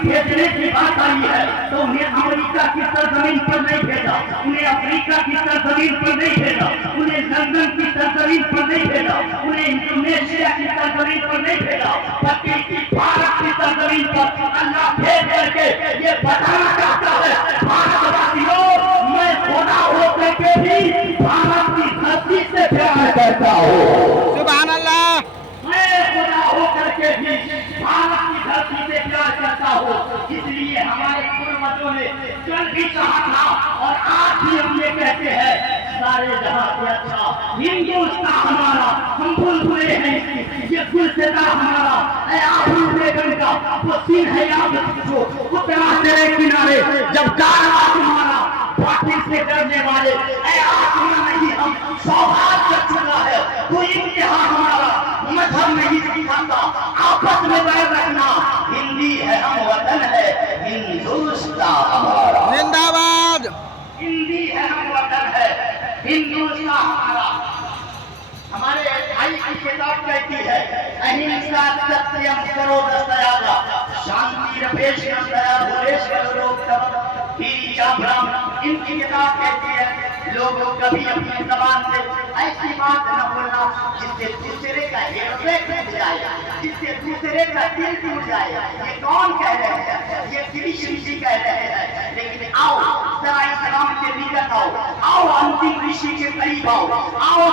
भेजने की बात आई है तो उन्हें अमेरिका की सरजमीन पर नहीं भेजा, उन्हें अफ्रीका की सरजमीन पर नहीं भेजा, उन्हें लंदन की सरजमीन पर नहीं भेजा, उन्हें इंडोनेशिया की सरजमीन पर नहीं भेजा, बल्कि भारत की सरजमीन पर अल्लाह भेज करके ये बताना चाहता है भारतवासियों, मैं खुदा होकर के भी भारत की धरती से प्यार करता हूँ। सुभान अल्लाह। मैं खुदा होकर के भी भारत की धरती से प्यार करता हूँ। इसलिए हमारे पूर्वजों ने कल भी कहा था और आज भी हम ये कहते हैं, सारे जहां से अच्छा हिंदुस्तान हमारा, हम बुलबुले हैं इसकी, ये गुलसिता हमारा, ऐ आबरू बेगम का वो सीन है याद रखो, उतना तेरे किनारे जब कारवा तुम्हारा बातिल से डरने वाले, ऐ आसमां नहीं हम सौभाग्य चुना है, कोई इम्तिहान हमारा मजहब नहीं सिखाता, आपस में बैर रखना, हिंदी है हम वतन है हिंदुस्तान हमारा, जिंदाबाद। हिंदी है हम वतन है हिंदुस्तान हमारा। हमारे भाई की किताब कहती है अहिंसा सत्यम करो दयागा, शांति रपेश दया भूलेश इनकी किताब कहती है लोगों कभी अपनी जबान से ऐसी बात न बोलना जिससे दूसरे का हृदय टूट जाए, जिससे दूसरे का दिल टूट जाए। ये कौन कह रहे हैं? ये कृष्ण जी कह रहे हैं। लेकिन आओ जरा इस्लाम के निकट आओ अंतिम ऋषि के करीब आओ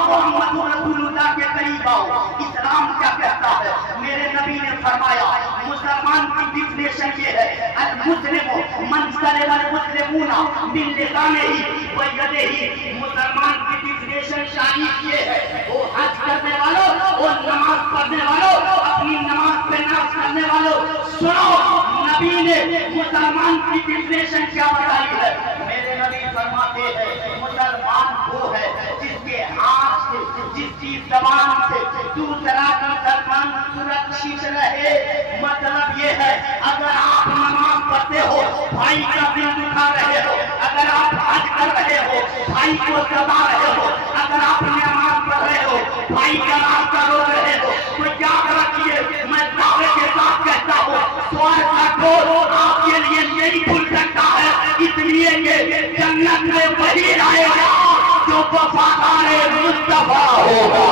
मोहम्मद रसूलुल्लाह के करीब आओ। इस्लाम क्या कहता है? मेरे नबी ने फरमाया मुसलमान की डिफिनेशन ये है, अल मुस्लिमु मन सलमा अल मुस्लिमूना मिन लिसानिही व यदिही। मुसलमान की डिफिनेशन शारीफ ये है, वो हज करने वालों, वो नमाज पढ़ने वालों, अपनी नमाज पे नाज करने वालों, सुनो नबी ने मुसलमान की डिफिनेशन क्या बताई है। मेरे नबी फरमाते हैं मुसलमान वो है जिसके हाथ से, जिसकी जबान से दूसरा मुसलमान सुरक्षित रहे। मतलब ये है अगर आप नमाज पढ़ते हो भाई का दिल दुखा रहे हो, अगर आप हज कर रहे हो भाई को सता रहे हो, अगर आप नमाज पढ़ रहे हो भाई का रास्ता रोक रहे हो, तो याद रखिए मैं दावे के साथ कहता हूँ स्वर्ग का डोर आपके लिए नहीं खुल सकता है, इसलिए ये जन्नत में वही आएगा जो वफादार मुस्तफा होगा।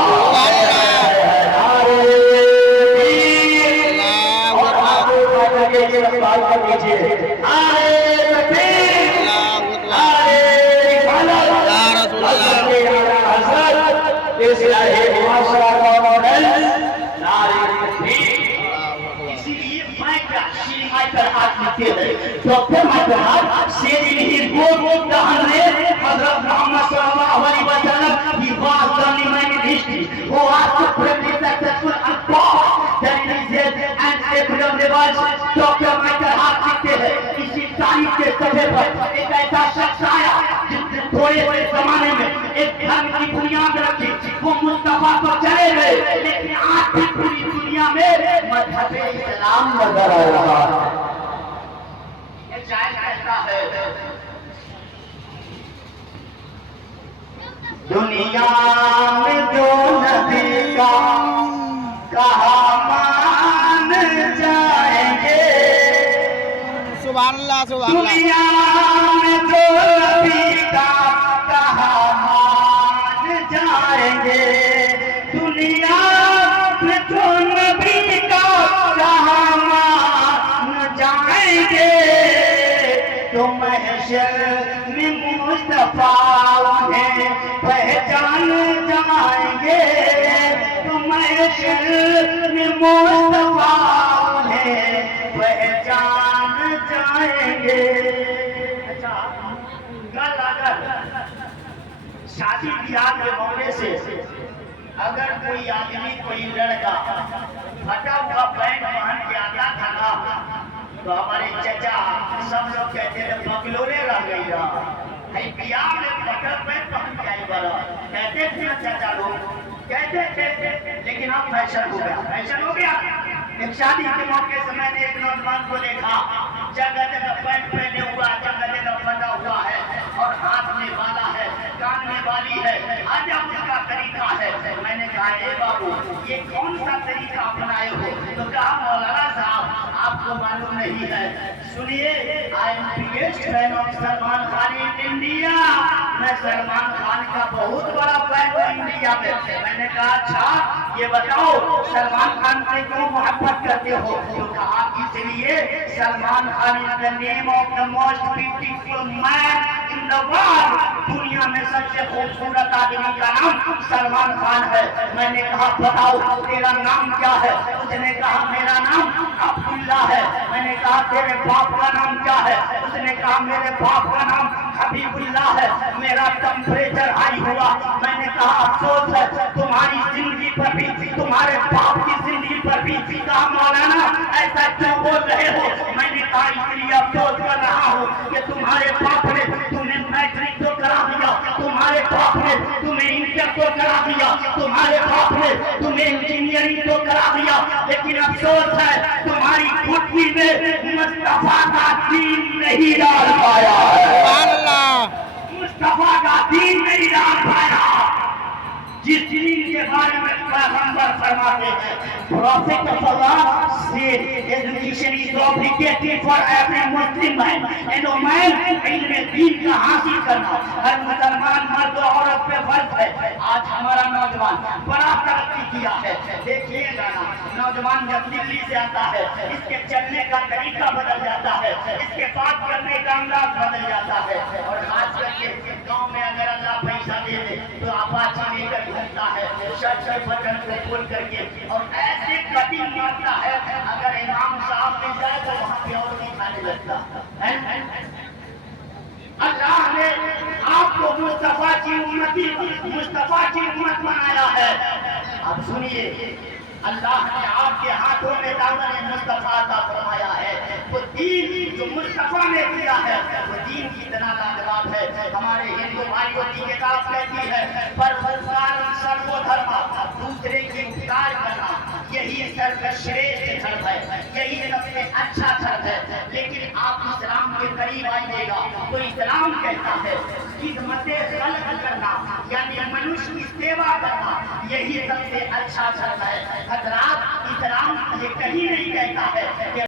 Doctor Michael said in his book The 100 Hazrat Muhammad sallallahu alaihi wasallam, he was the only man in history who was supremely successful and powerful that is and Abraham Levels. Doctor Michael हाथ लिखते हैं इसी तारीख के सफे पर एक ऐसा शख्स आया जिसने थोड़े से जमाने में एक धर्म की बुनियाद रखी, वो मुस्तफा तो चले गए लेकिन आज भी पूरी दुनिया में मजहब इस्लाम नजर आ रहा है। शायद कहता है दुनिया में जो नबी का कहा मान जाएंगे, सुभान अल्लाह सुभान अल्लाह। दुनिया में जो नबी का कहा मान जाएंगे, दुनिया में जो नबी का कहा मान जाएंगे, तो महशर में मुस्तफा उन्हें पहचान जाएंगे, तो महशर में मुस्तफा उन्हें पहचान जाएंगे। अच्छा, कल अगर शादी ब्याह के मौके से अगर कोई आदमी कोई लड़का फटा हुआ पैंट पहन के आता था ना, तो हमारे चचा सब लोग कहते थे बकलोले रह गई ब्याह में फटल पैंट पहन के आई बड़ा, कहते थे चचा लोग कहते थे, लेकिन अब फैशन हो गया, फैशन हो गया। एक शादी के मौके से मैंने एक नौजवान को देखा, जगह जगह पैंट पहने हुआ, जगह जगह फटा हुआ है और हाथ में वाला है, कान में वाली है, अजब उसका तरीका है। मैंने कहा ए बाबू ये कौन सा तरीका अपनाए हो? तो कहा मौलाना साहब आप आपको मालूम नहीं है, सुनिए, I am biggest fan of Salman Khan in India. मैं सलमान खान का बहुत बड़ा फैन हूँ इंडिया में। मैंने कहा अच्छा ये बताओ सलमान खान से क्यों मोहब्बत करते हो? तो कहा इसलिए Salman Khan is the name of the most beautiful man in the world. दुनिया में सबसे खूबसूरत आदमी का नाम सलमान खान है। मैंने कहा बताओ तेरा नाम क्या है? उसने कहा मेरा नाम अब्दुल्ला है। मैंने कहा तेरे बाप का नाम क्या है? उसने कहा मेरे बाप का नाम हबीबुल्ला है। मेरा टेम्परेचर हाई हुआ। मैंने कहा अफसोस है तुम्हारी जिंदगी पर भी, तुम्हारे बाप की जिंदगी पर भी। कहा मौलाना ऐसा क्यों बोल रहे हो? मैंने कहा इसलिए अफसोस कर रहा हूँ कि तुम्हारे बाप ने तुम्हें मैट्रिक तो करा दिया, तुम्हारे बाप ने तुम्हें इंटर तो करा दिया, तुम्हारे बाप ने तुम्हें इंजीनियरिंग तो करा दिया, लेकिन अफसोस है तुम्हारी घुटनी में मुस्तफा का दीन नहीं डाल पाया। सुभान अल्लाह। मुस्तफा का दीन नहीं डाल पाया। जिस दीन के बारे में पैगंबर फरमाते हैं, प्रॉफिट ऑफ अल्लाह से education is obligatory for every Muslim man and woman. इल्म दीन का हासिल करना हर मुसलमान मर्द और औरत पे फर्ज है। आज हमारा नौजवान बड़ा तरक्की किया है। देखिएगा ना, नौजवान जब दिल्ली से आता है इसके चलने का तरीका बदल जाता है, इसके बात करने का अंदाज बदल जाता है। और खास करके गाँव में अगर अल्लाह पैसा दे दे तो अपाची लेकर घूमता है, शर्ट बटन को खोल करके, और ऐसे कटिंग मारता है अगर इमाम साहब मिल जाए तो वहाँ पे और भी खाने लगता है। अल्लाह ने आपको मुस्तफा की उम्मत बनाया है। अब सुनिए, अल्लाह ने आपके हाथों में दामन मुस्तफा अता फरमाया है। वो दीन जो मुस्तफा ने दिया है वो दीन कितना लाजवाब है। हमारे हिंदू भाइयों की किताब कहती है परवरदिगार सर्वधर्म, दूसरे की उपकार करना यही सर्वश्रेष्ठ धर्म है, यही सबसे अच्छा धर्म है। लेकिन आप इस्लाम के करीब आइएगा तो इस्लाम कहता है खिदमते खल्क करना, यानी मनुष्य की सेवा करना, यही सबसे अच्छा धर्म है। हजरात, इस्लाम ये कहीं नहीं कहता है कि